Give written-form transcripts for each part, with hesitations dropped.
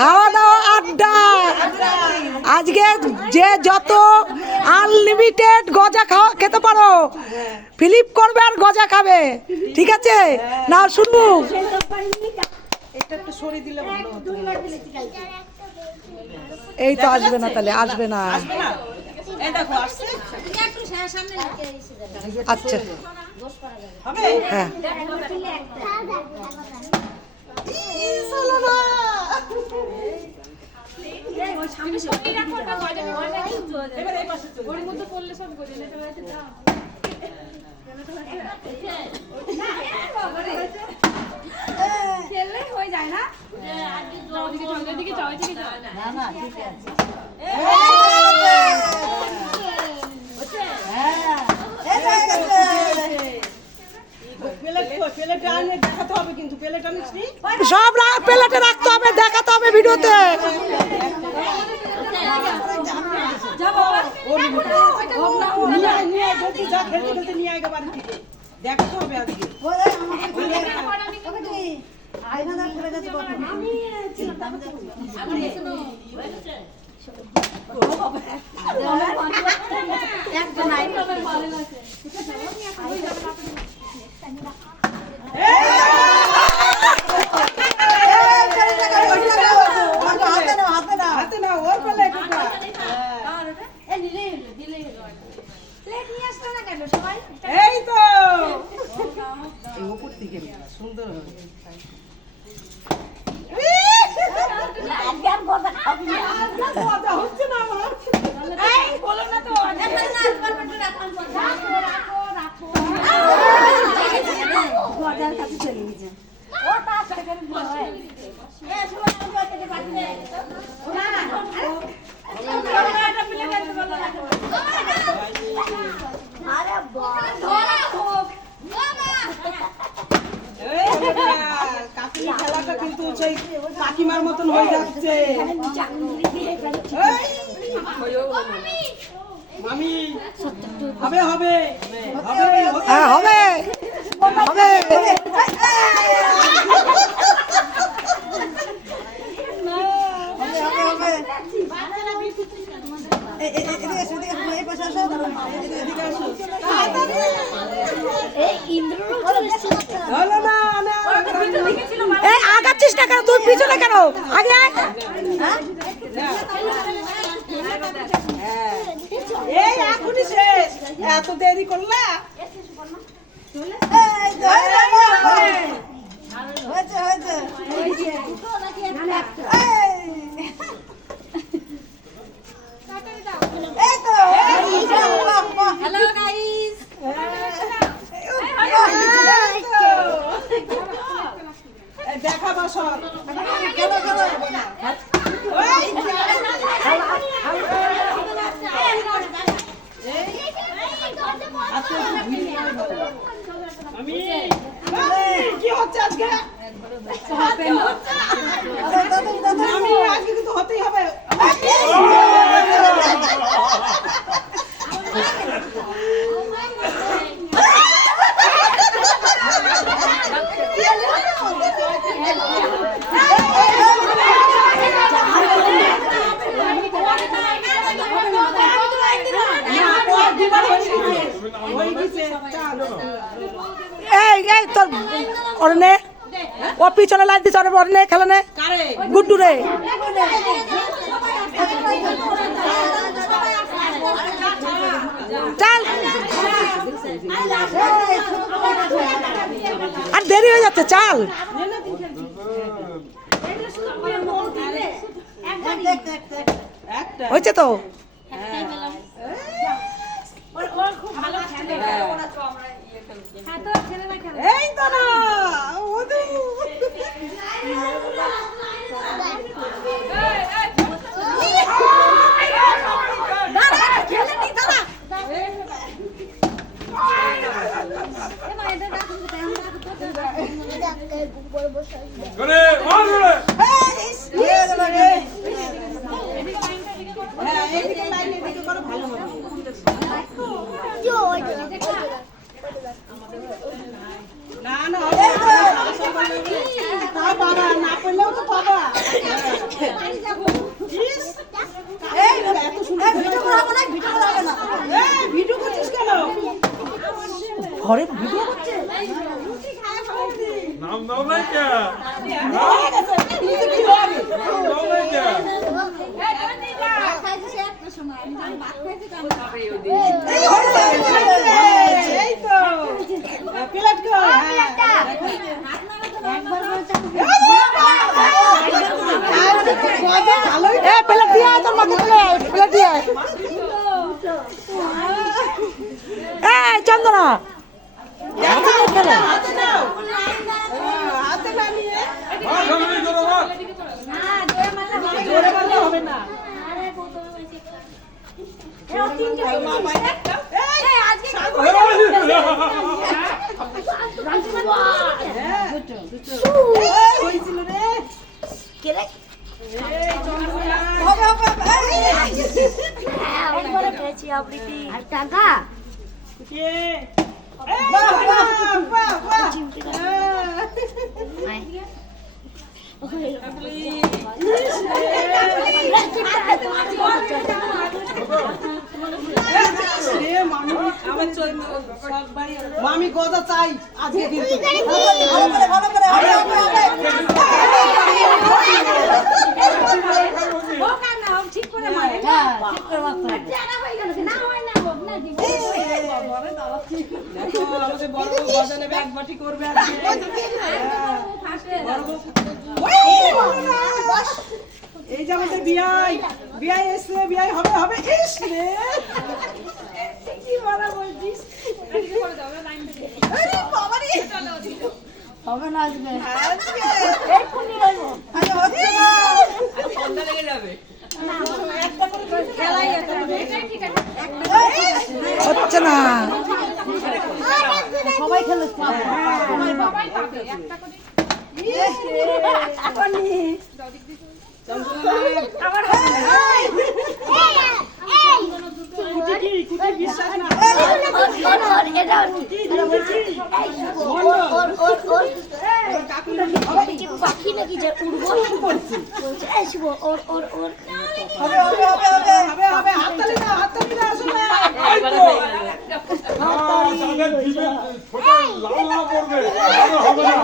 খাওয়া দাওয়া আড্ডা। আজকে যে যত আনলিমিটেড গজা খেতে পারো, ফিলিপ করবে আর গজা খাবে, ঠিক আছে? না শুনবো এই তো আসবে না, তাহলে আসবে না। আচ্ছা হ্যাঁ সব প্লেটে রাখতে হবে, দেখাতে হবে ভিডিওতে। কাকিমার মতন হয়ে যাচ্ছে। মামি হবে হবে হ্যাঁ হবে হবে। আগাচ্ছিস না কেন তুই, পিছনে কেন, আগে এই এখনই শেষ, এত দেরি করলা। দেখা বসর কি হচ্ছে আজকে? আমি আজকে কিন্তু হতেই হবে। এই তোর অরনে ও পিছনে লাইট দিচ্ছে, অরনে খেলে নে গুড্ডু রে। চল আর দেরি হয়ে যাচ্ছে, চাল হয়েছে তো। এই তো না না না পাবা না পেলেও তো পাবা। ঘরে ভিডিও করছে নাম দাও নাই কে প্লেট দিয়ে তোর মাকে প্লেট দিয়ে চন্দনা টাকা মামি গজা চাই আজকে কিন্তু ঠিক করে মারে আমাদের বড় গজা নেবে এক বাটি করবে এই যে আমাদের বিয়াই বিয়াই এসে বিয়াই হবে হবে ইস রে কি বলা বলছিস আরে বাবা রে হবে না আজকে এক্ষুনি হইব আরে হচ্ছে না ঠান্ডা লেগে যাবে একটা করে খেলাই ঠিক আছে হচ্ছে না সবাই খেলে সবাই পাবে একটা করে ইস রে আপনি আমার বিশ্বাস না পাখি নাকি যে উড়বো হাততালি না আসলে লাল না পড়বে হবে না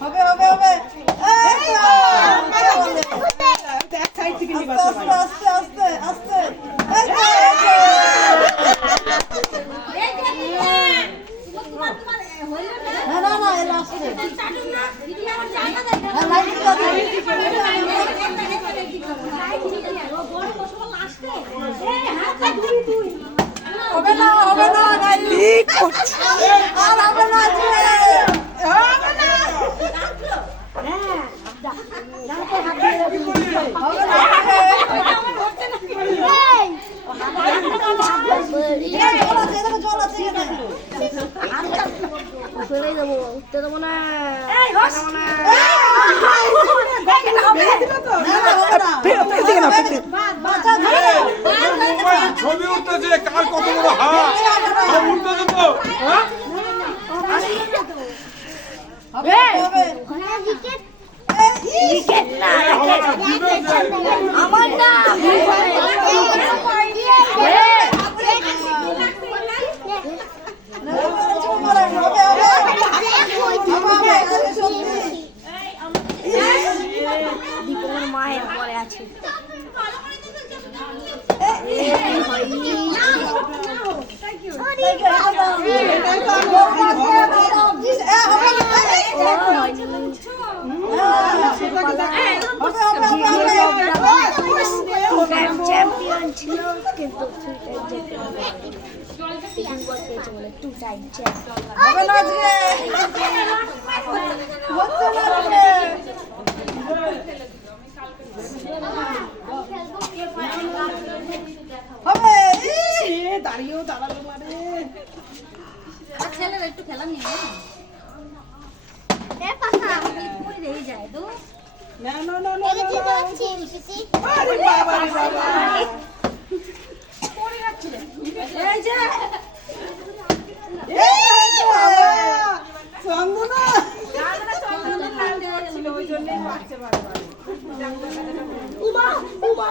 হবে হবে হবে এক সাইড থেকে নিবা সবাই আস্তে আস্তে আস্তে না না না এর আসছে হবে না ঠিক করছে আর হবে না হবে না ফেলে দেবো উঠতে দেবো না ছবি উঠতেছে কার কত বড় হাত সব উঠতেছে তো আমার না দীপকের মায়ের পরে আছে চ্যাম্পিয়ন ছিল কিন্তু টু টাইম হবে না আজকে হচ্ছে না আজকে হবে দাঁড়িয়েও দাঁড়ালো মানে ছেলের একটু খেলা নিয়ে না পাখা রয়ে যায় তো না আরে বাবা রে বাবা। এই যে চন্দনা উমা উমা